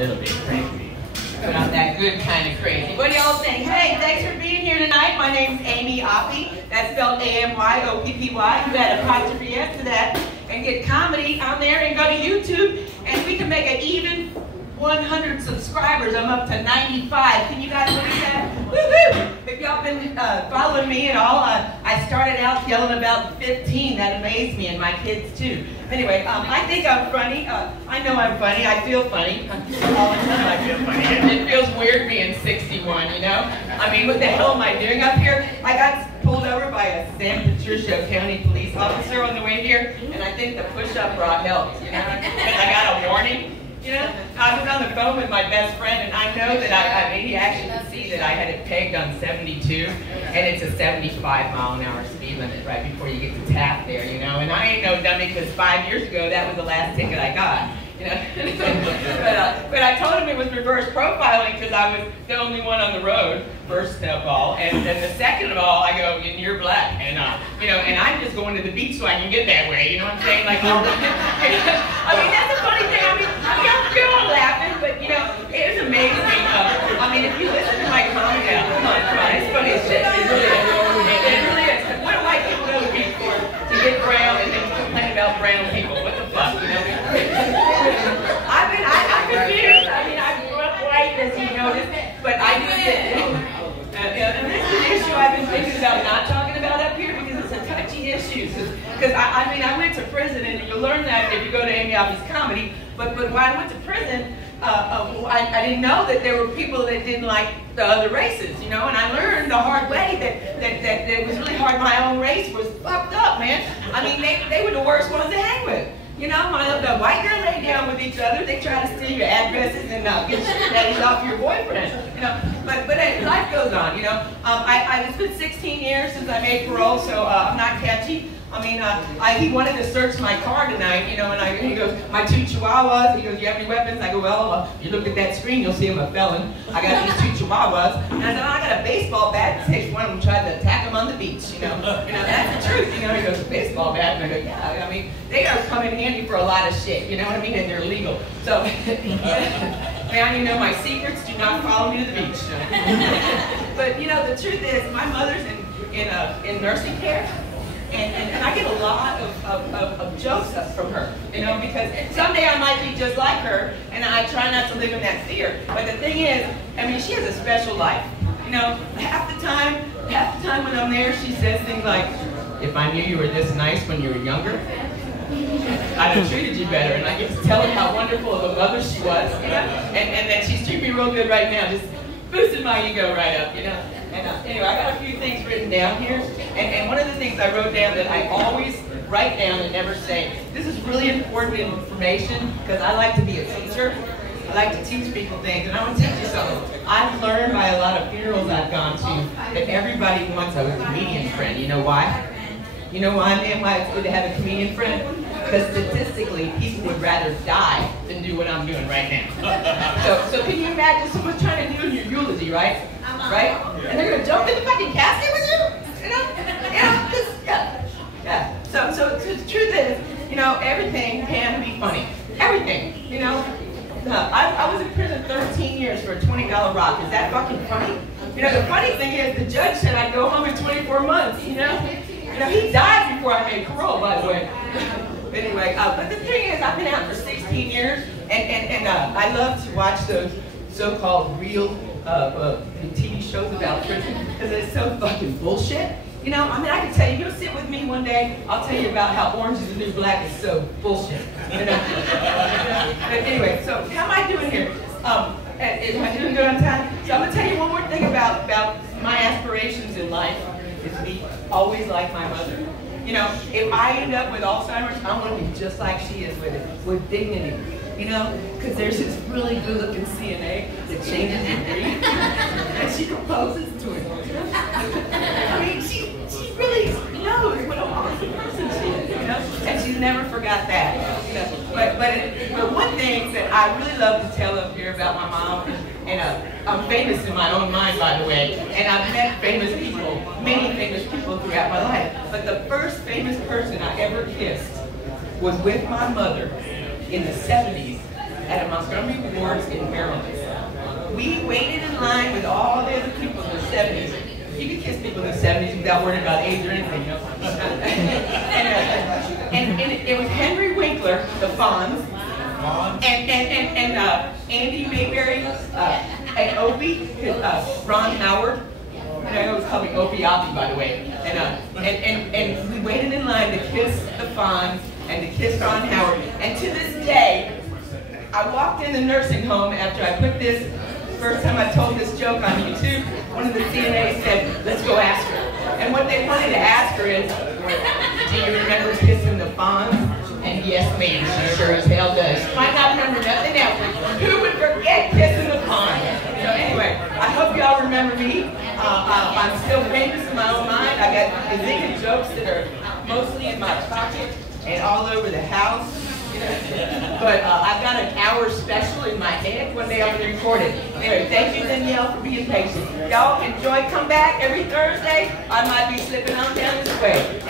little bit crazy. But I'm that good kind of crazy. What do y'all think? Hey, thanks for being here tonight. My name's Amy Oppy. That's spelled A-M-Y-O-P-P-Y. You add apostrophe S to that and get comedy on there and go to YouTube and we can make an even 100 subscribers. I'm up to 95. Can you guys believe that? Woohoo! If y'all been following me at all, I started out yelling about 15. That amazed me, and my kids too. Anyway, I think I'm funny. I know I'm funny. I feel funny. All the time I feel funny. It feels weird being 61, you know? I mean, what the hell am I doing up here? I got pulled over by a San Patricio County police officer on the way here, and I think the push-up bra helped, you know? Because I got a warning. You know, I was on the phone with my best friend, and I know that I maybe actually could see that I had it pegged on 72, and it's a 75-mile-an-hour speed limit right before you get to Taft there, you know. And I ain't no dummy because 5 years ago that was the last ticket I got, you know. but I told him it was reverse profiling because I was the only one on the road, first of all, and then the second of all, I go, and you're black, and you know, and I'm just going to the beach so I can get that way, you know what I'm saying? Like, I mean, that's a funny thing. I mean, you're all laughing, but you know, it amazes me. I mean, if you listen to my comedy, come on, it's funny as shit. It really is. It really is. What do white people go to beach for? To get brown and then complain about brown people. What the fuck, you know? I'm confused. I mean, I grew up white, as you noticed, but I do get and this is an issue I've been thinking about not talking about up here because it's a touchy issue. Because I mean, I went to prison, and you learn that if you go to Amy Oppy's comedy. But when I went to prison, I didn't know that there were people that didn't like the other races, you know. And I learned the hard way that it was really hard. My own race was fucked up, man. I mean, they were the worst ones to hang with. You know, the white girl lay down with each other. They try to steal your addresses and get sugar daddies off your boyfriend. You know, but life goes on. You know, it's been 16 years since I made parole, so I'm not catchy. I mean, he wanted to search my car tonight, you know, and he goes, my 2 chihuahuas. He goes, you have any weapons? I go, well, you look at that screen, you'll see I'm a felon. I got these 2 chihuahuas, and I said, I got a baseball bat in case one of them tried to attack him on the beach, you know. That's the truth, you know. He goes, a baseball bat, and I go, yeah, I mean, they are come in handy for a lot of shit, you know what I mean, and they're legal. So, man, you know, my secrets, do not follow me to the beach. But, you know, the truth is, my mother's in nursing care. And I get a lot of jokes from her, you know, because someday I might be just like her, and I try not to live in that fear. But the thing is, I mean, she has a special life. You know, half the time when I'm there, she says things like, if I knew you were this nice when you were younger, I'd have treated you better. And I get to tell her how wonderful of a mother she was, you know, and that she's treating me real good right now, just boosting my ego right up, you know. And anyway, I got a few things written down here, and one of the things I wrote down that I always write down and never say, this is really important information because I like to be a teacher. I like to teach people things, and I want to teach you something. I've learned by a lot of funerals I've gone to that everybody wants a comedian friend. You know why? You know why, man? Why it's good to have a comedian friend? Because statistically, people would rather die than do what I'm doing right now. So can you imagine someone's trying to do your eulogy, right? Right? And they're gonna jump in the fucking casket with you? You know? Yeah. So the truth is, you know, everything can be funny. Everything, you know? I was in prison 13 years for a $20 rock. Is that fucking funny? You know, the funny thing is, the judge said I'd go home in 24 months, you know? You know, he died before I made parole, by the way. Anyway, but the thing is, I've been out for 16 years, and I love to watch those so-called real TV shows about prison, because it's so fucking bullshit. You know, I mean, I can tell you, go sit with me one day, I'll tell you about how Orange is the New Black is so bullshit. You know? But anyway, so how am I doing here? Am I doing good on time? So I'm going to tell you one more thing about my aspirations in life, is to be always like my mother. You know, if I end up with Alzheimer's, I want to be just like she is with dignity. You know, because there's this really good-looking CNA that changes your breed, and she proposes to him. I mean, she really knows what a awesome person she is, you know, and she's never forgot that. You know? But one thing that I really love to tell up here about my mom, and I'm famous in my own mind, by the way, and I've met famous people, many famous people throughout my life, but the first famous person I ever kissed was with my mother in the 70s at a Montgomery Ward's in Maryland. We waited in line with all the other people in the 70s. You could kiss people in the 70s without worrying about age or anything. and it was Henry Winkler, the Fonz, and Andy Mayberry, and Opie, Ron Howard. And I always call me Opie Oppie, by the way. And we waited in line to kiss the Fonz and to kiss Ron Howard. And to this day, I walked in the nursing home after I put this, first time I told this joke on YouTube, one of the CNAs said, let's go ask her. And what they wanted to ask her is, do you remember kissing the Fonz? And yes, ma'am, she sure as hell does. Might not remember nothing else, but who would forget kissing the Fonz? So anyway, I hope y'all remember me. I'm still famous in my own mind. I got gazillion jokes that are mostly in my pocket and all over the house. But I've got an hour special in my head. One day I'm going to record it. Anyway, thank you, Danielle, for being patient. Y'all enjoy. Come back every Thursday. I might be slipping on down this way.